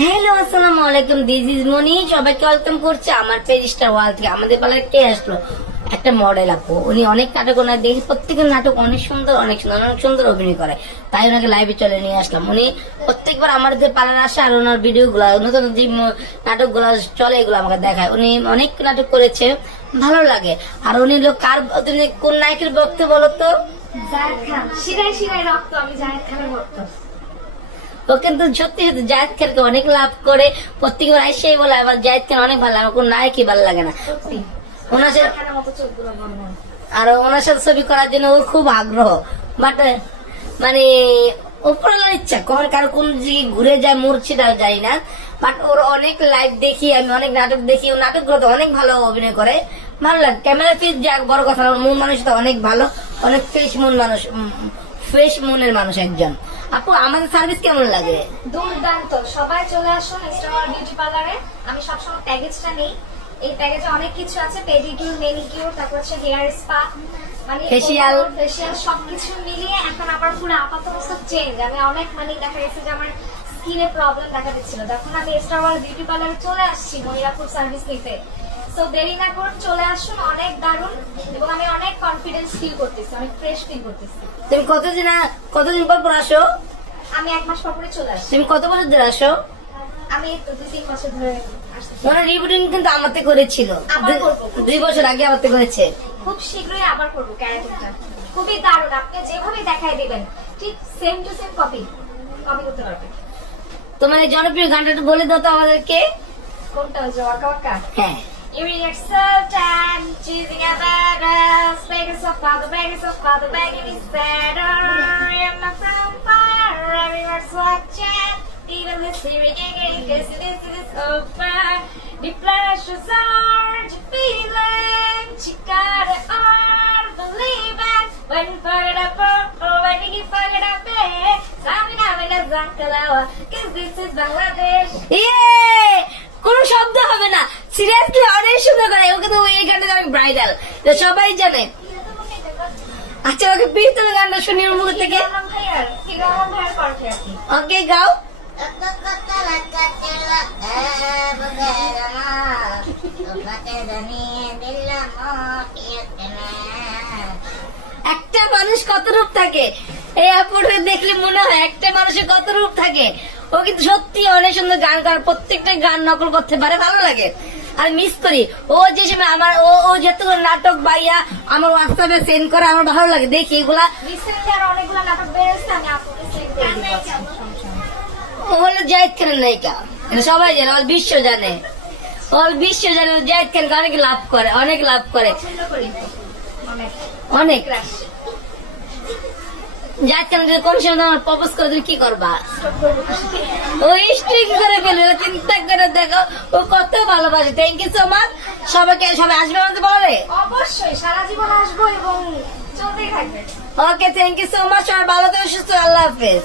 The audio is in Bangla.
হ্যালো আসসালামু আলাইকুম, দিস ইজ মনি। সবাইকে ওয়েলকাম করছে আমার পেজ স্টার ওয়ার্ল্ড থেকে। আমাদের পালায় কে আসলো? একটা মডেল আপু। উনি অনেক নাটক ওনার দেখি, প্রত্যেকের নাটক অনেক সুন্দর অনেক সুন্দর অনেক সুন্দর অভিনয় করে, তাই ওনাকে লাইভে চলে নিয়ে আসলাম। উনি প্রত্যেকবার আমাদের পালার আসে আর ওনার ভিডিও গুলা, নতুন যে নাটক গুলা চলে এগুলো আমাকে দেখায়। উনি অনেক নাটক করেছে, ভালো লাগে। আর উনি লোক কার, তুমি কোন নায়কের ভক্ত বলো তো? জায়েদ খান। শিরায় শিরায় রক্ত, আমি জায়েদ খানের ভক্ত। ও কিন্তু সত্যি সত্যি জায়েদ খানকে অনেক লাভ করে। প্রত্যেকবার এসেই বলে আবার জায়েদ খান অনেক ভালো লাগে, কোন নায়কই ভালো লাগে না। সত্যি ওনার সাথে খানের মতো চোখগুলো বন্ধ। আর ওনার সাথে ছবি করার জন্য ওর খুব আগ্রহ, বাট মানে উপরওয়ালার ইচ্ছা, কখন কারো কোন দিকে ঘুরে যায় মূর্ছিটাও যাই না। বাট ওর অনেক লাইভ দেখি আমি, অনেক নাটক দেখি। ও নাটকগুলোতে অনেক ভালো অভিনয় করে, ভালো লাগে। ক্যামেরা ফিট যাক বড় কথা না, ওর মন মানুষটা অনেক ভালো, অনেক ফ্রেশ মন মানুষ, ফ্রেশ মনের মানুষ একজন। আপু আমাদের সার্ভিস কেমন লাগে? দুর্দান্ত। সবাই চলে আসুন স্টার বিউটি পার্লারে। আমি সবসময় প্যাকেজটা নেই। এই প্যাকেজে অনেক কিছু আছে, পেডিকিউর, মেনিকিউর, তারপর হচ্ছে হেয়ার স্পা, মানে Facial. ফেসিয়াল সবকিছু মিলিয়ে এখন আবার পুরো আপাতত অবস্থা চেঞ্জ। আমি অনেক মানে দেখা গেছে যে আমার স্কিনে প্রবলেম দেখা দিচ্ছিল, তখন আমি স্টার বিউটি পার্লারে চলে আসছি মহিলাপুর সার্ভিস নিতে। তো দেরি না করুন, চলে আসুন, অনেক দারুণ এবং আমি অনেক কনফিডেন্স ফিল করতেছি, অনেক ফ্রেশ ফিল করতেছি। তুমি কতদিন পর পর আসো? আমি 1 মাস পর পরে চলে আসছি। তুমি কত বছর ধরে আসো? আমি এই তো 2-3 বছর ধরে আসতেছি। ওনার রিবুটিং কিন্তু আমাতে করেছিল, আবার করবো। 2 বছর আগে আমাতে করেছে। খুব শীঘ্রই আবার করবো ক্যারাটিনটা। খুবই দারুণ, আপনি যেভাবে দেখাই দিবেন ঠিক সেম টু সেম কপি করতে পারবেন। তোমার এই জনপ্রিয় গানটা একটু বলে দাও তো আমাদেরকে। কোনটা হচ্ছে ওয়াকা ওয়াকা? হ্যাঁ। You react so time, choosing a better, begging so far, the begging is better. I'm not from fire, everyone's watching. Even this hearing again, cause this is over. The pleasure's hard, you feeling, you got it all, believe it. When you fuck it up, when you fuck it up, Sami na mina zankalawa, cause this is Bangladesh. কোন শব্দ হবে না, সিরিয়াসলি অনেক সুন্দর করে। ওকে তো এই গানটা অনেক ব্রাইডাল, সবাই জানে। আচ্ছা ওকে প্লিজ তুমি গানটা শুনি ওর মুখ থেকে। ওকে গাও। একটা মানুষ কত রূপ থাকে, এই আপুরে দেখলে মনে হয় একটা মানুষের কত রূপ থাকে। ও কিন্তু সত্যি অনেক সুন্দর গান করে, প্রত্যেকটা গান নকল করতে পারে, ভালো লাগে। আর মিস করি ও যে সময় আমার ও যত নাটক বাইয়া আমার হোয়াটসঅ্যাপে সেন্ড করে, আমার ভালো লাগে দেখি এগুলা। রিসেন্টলি আর অনেকগুলো নাটক বের হয়েছে, আমি আপনাকে সেন্ড করে দিব। ও হলো জাহিদ খানের নায়িকা, এটা সবাই জানে, অল বিশ্ব জানে, অল বিশ্ব জানে জাহিদ খানকে অনেক লাভ করে, অনেক লাভ করে, পছন্দ করি অনেক অনেক। ক্রাশ। জাহিদ খান যদি কোন সময় তোমার প্রপোজ করে তুমি কি করবা? ও স্ট্রিং করে ফেলবে, চিন্তা করে দেখো ও কত ভালোবাসে। Thank you so much. সবাই আসবে আমাদের বলে। অবশ্যই সারা জীবন আসবো এবং চলতেই থাকবে। ওকে, থ্যাংক ইউ সো মাচ। সবাই ভালো থেকে সুস্থ, আল্লাহ হাফেজ।